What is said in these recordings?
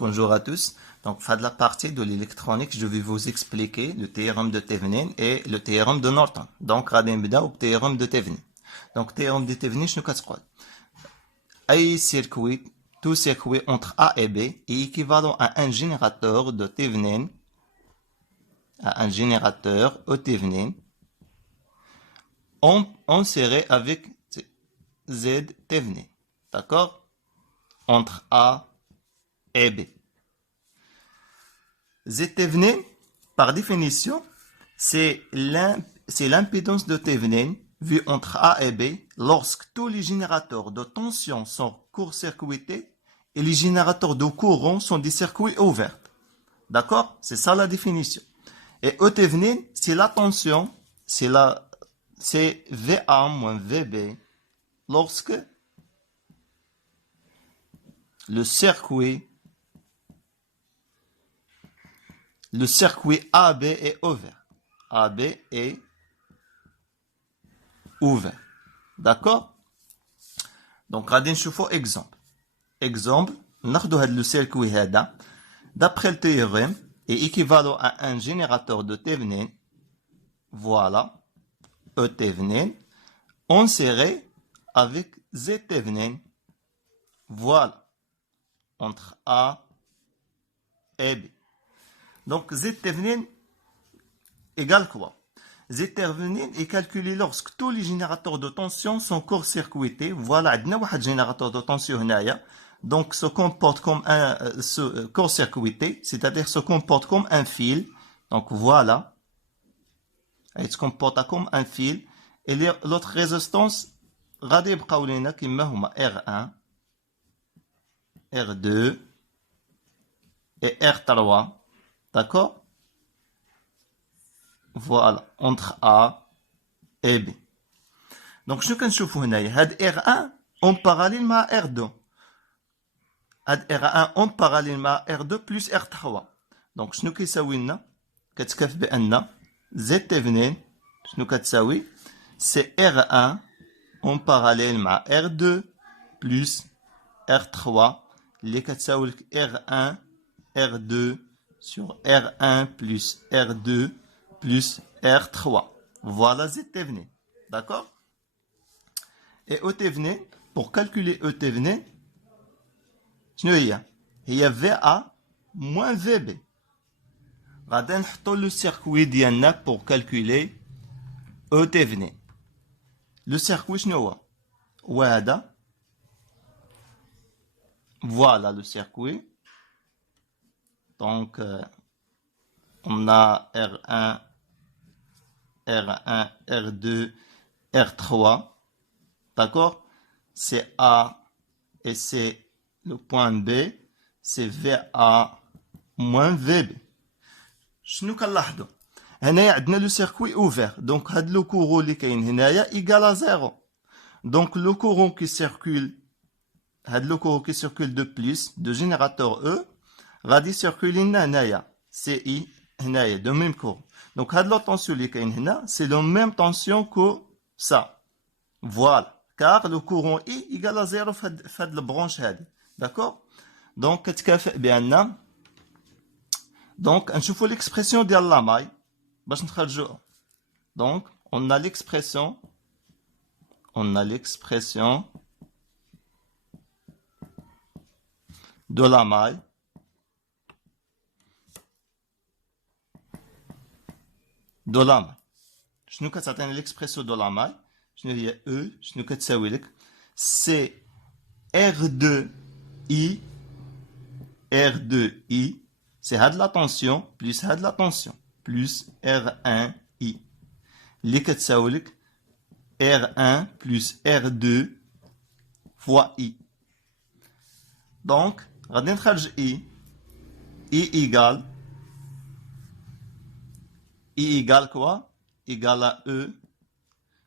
Bonjour à tous. Donc, fin de la partie de l'électronique, je vais vous expliquer le théorème de Thevenin et le théorème de Norton. Donc, غادي نبداو بالتhéorème de Thevenin. Donc, théorème de Thevenin, شنو كتقول؟ أي circuit, tout circuit entre A et B est équivalent à un générateur de Thevenin, à un générateur E Thevenin, inséré avec Z Thevenin. D'accord? Entre A et B. Z Thevenin, par définition, c'est l'impédance de Thevenin vue entre A et B lorsque tous les générateurs de tension sont court-circuités et les générateurs de courant sont des circuits ouverts. D'accord? C'est ça la définition. Et E Thevenin, c'est la tension, c'est VA moins VB lorsque le circuit AB est ouvert. AB est ouvert. D'accord? Donc, غادي نشوفوا exemple. Exemple, ناخدو هاد le circuit هذا. D'après le théorème, est équivalent à un générateur de Thevenin. Voilà. E Thevenin. Inséré avec Z Thevenin. Voilà. Entre A et B. Donc, Z Thevenin égale quoi? Z Thevenin est calculé lorsque tous les générateurs de tension sont court-circuités. Voilà, عندنا واحد générateur de tension هنايا. Donc, se comporte comme un court-circuité, c'est-à-dire se comporte comme un fil. Donc, voilà. Il se comporte comme un fil. Et l'autre résistance, غادي يبقاو لينا كما هما R1, R2 et R3. D'accord? Voilà, entre A et B. Donc, شنو كنشوفو هنايا؟ هاد R1 en parallèle مع R2. هاد R1 en parallèle مع R2 plus R3. Donc, شنو كيساوي لنا؟ كتكاف بأن Z Thevenin شنو كتساوي؟ c'est R1 en parallèle مع R2 plus R3 اللي كتساوي لك R1 R2 sur R1 plus R2 plus R3. Voilà Z Thevenin. D'accord? Et E Thevenin, pour calculer E Thevenin, شنو هي؟ هي VA moins VB. غادي نحطو le circuit ديالنا pour calculer E Thevenin. Le circuit شنو هو؟ هو هذا. Voilà le circuit. Donc, on a R1, R1, R2, R3. D'accord? C'est A et c'est le point B. C'est VA moins VB. شنو كنلاحظوا؟ هنايا عندنا لو circuit ouvert. Donc, هاد le courant اللي كاين هنايا égal à 0. Donc, le courant qui circule, هاد le courant qui circule de plus, de générateur E, غادي circuler لنا هنايا CI هنايا de même courant. Donc, هاد la tension اللي كاين هنا, c'est la même tension que ça. Voilà. Car le courant I égale à 0 في هاد البرونش هادي. D'accord? Donc, كتكافئ بأن donc نشوفوا l'expression ديال لاماي باش نخرجوها. Donc, on a l'expression de la maille شنو كتعطينا l'expression de la maille شنو هي E شنو كتساوي لك c'est R2I c'est هاد la tension plus هاد la tension plus R1I اللي كتساوي لك R1 plus R2 fois I. Donc, غادي نخرج I égale quoi? Égale à E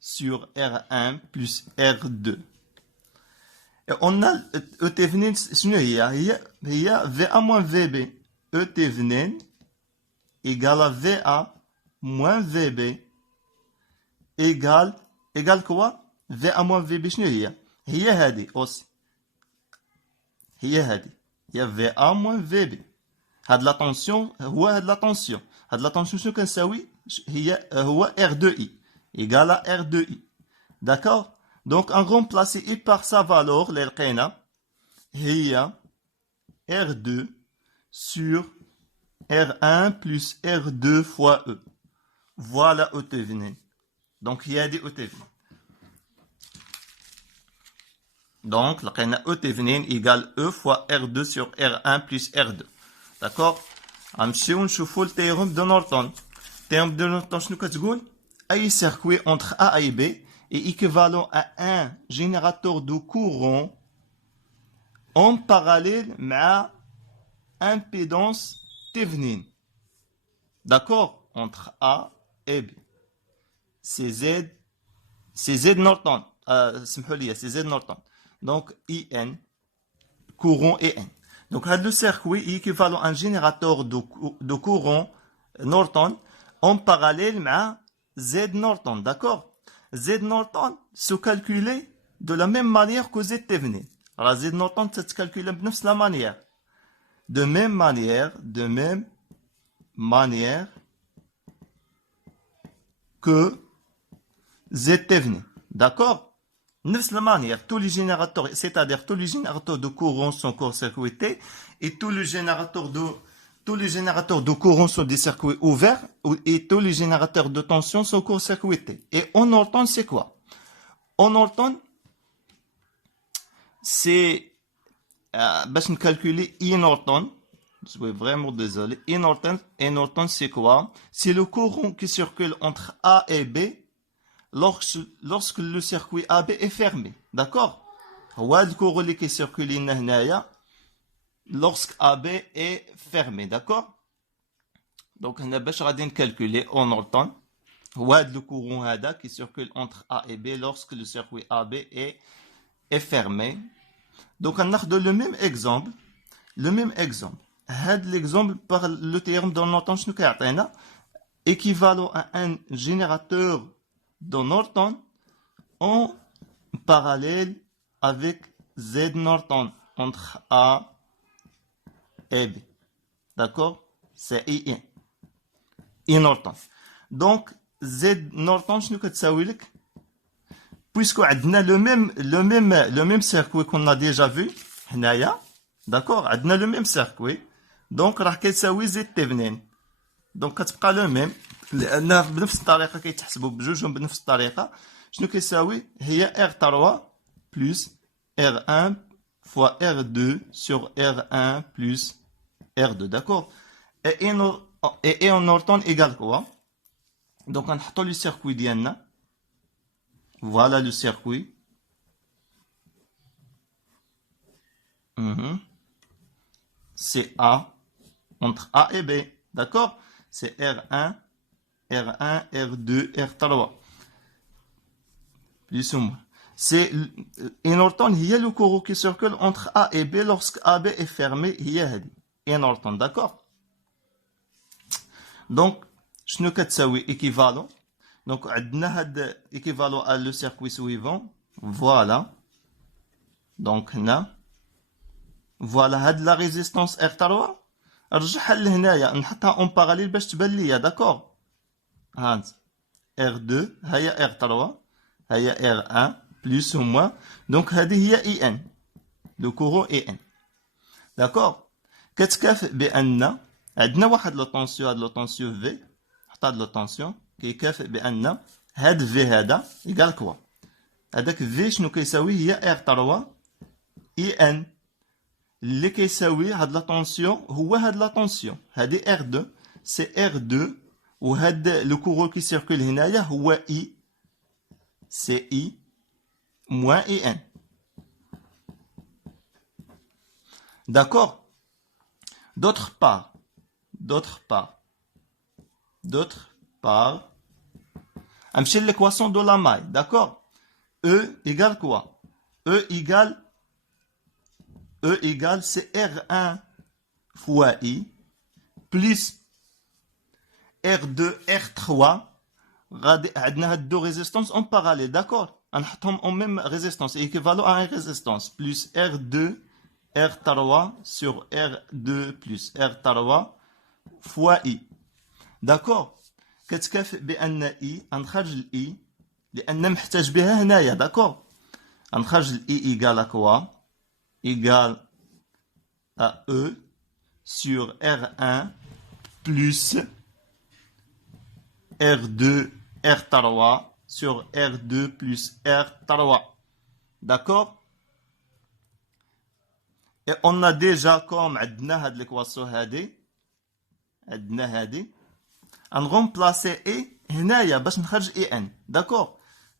sur R1 plus R2. Et on a E Thevenin, شنو هي VA moins VB. E Thevenin égale à VA moins VB égale quoi? VA moins VB شنو هي هذه aussi. هي هذه. il y a VA moins VB. هاد la tension هو هاد la tension. هاد la tension شنو كنساوي هو R2I égale à R2I. D'accord? Donc on remplace I par sa valeur اللي لقينا هي R2 sur R1 plus R2 fois E. Voilà E تيفنين. Donc il y a des E تيفنين. Donc لقينا E تيفنين égale E fois R2 sur R1 plus R2. D'accord? غنمشيو نشوفو التيرم دو نورتون. التيرم دو نورتون شنو كتقول؟ أي circuit entre A et B est équivalent à un générateur de courant en parallèle مع impédance Thévenin. D'accord? Entre A et B. C'est Z Norton. C'est Z Norton. Donc, IN, courant et N. Donc, le circuit est équivalent à un générateur de courant Norton en parallèle à Z Norton. D'accord? Z Norton se calculait de la même manière que Z Thévenin. Alors, Z Norton se calcule de la manière. De même manière que Z Thévenin. D'accord? De la manière, tous les générateurs, c'est-à-dire tous les générateurs de courant sont court-circuités et tous les générateurs de courant sont des circuits ouverts et tous les générateurs de tension sont court-circuités. Et en Norton, c'est quoi? En Norton, c'est باش calculer I Norton. Je suis vraiment désolé. I Norton, c'est quoi? C'est le courant qui circule entre A et B lorsque le circuit AB est fermé. D'accord? هو le courant qui circule هنايا lorsque AB est fermé. D'accord? Donc هنا باش غادي نكالكولي en Norton هو le courant هذا qui circule entre A et B lorsque le circuit AB est fermé. Donc on a le même exemple. L'exemple par le théorème de Norton شنو كيعطينا équivalent à un générateur de Norton en parallèle avec Z Norton entre A et B. D'accord? C'est I Norton. Donc Z Norton شنو كتساوي لك puisque عندنا le même circuit qu'on a déjà vu هنايا. D'accord? عندنا le même circuit. Donc راح كيساوي Z تيفنين. Donc كتبقى le même لأن بنفس الطريقة كيتحسبوا بجوجهم بنفس الطريقة. شنو كيساوي؟ هي R3 plus R1 fois R2 sur R1 plus R2. D'accord? Et en Norton égale quoi? Donc غنحطوا le circuit ديالنا. Voilà le circuit. C'est A entre A et B. D'accord? C'est R1, R2, R3. Plus ou moins. Et Norton, il y a le courant qui circule entre A et B lorsque AB est fermé. Il y a et Norton. D'accord? Donc, je ne sais pas équivalent. Donc, on a équivalent à le circuit suivant. Voilà. Donc, voilà la résistance R3. رجعها لهنايا نحطها en parallèle باش تبان ليا. d'accord. هانت R2 هي R3 هي R1 plus ou moins. donc هذه هي IN. le courant IN. d'accord. كتكافئ بأن عندنا واحد لو طونسيون. هاد لو طونسيون V. حط هاد لو طونسيون كيكافئ بأن هاد V هذا يقال كوا. هذاك V شنو كيساوي؟ هي R3 IN. اللي كيساوي هاد لا طونسيون هو هاد لا طونسيون. هادي R2 سي R2 وهاد لو كورون كي سيركول هنايا هو I سي I moins IN. D'accord? D'autre part, amchi l'équation de la maille. D'accord? E égale quoi? E égale c'est R1 fois I plus R2 R3. عندنا هاد deux résistances en parallèle. D'accord? نحطهم en même résistance équivalent à une résistance plus R2 R3 sur R2 plus R3 fois I. D'accord. كتكافئ بأن I غنخرج ال I لأن محتاج بها هنايا. d'accord. غنخرج ال I égale à quoi? Égale à E sur R1 plus R2 R3 sur R2 plus R3. D'accord. Et on a déjà comme عندنا هاد l'équation هادي عندنا هادي غنرمبلاسي اي هنايا باش نخرج اي ان. داكور.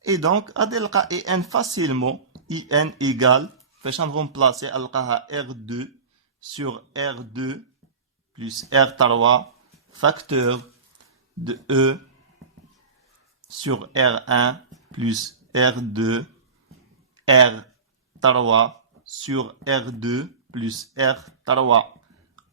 اي دونك غادي نلقى اي ان فاسيلمون. اي ان ايغال فاش نرمبلاسي نلقاها ار 2 sur R2 plus R3 facteur de E sur R1 plus R2 R3 sur R2 plus R3.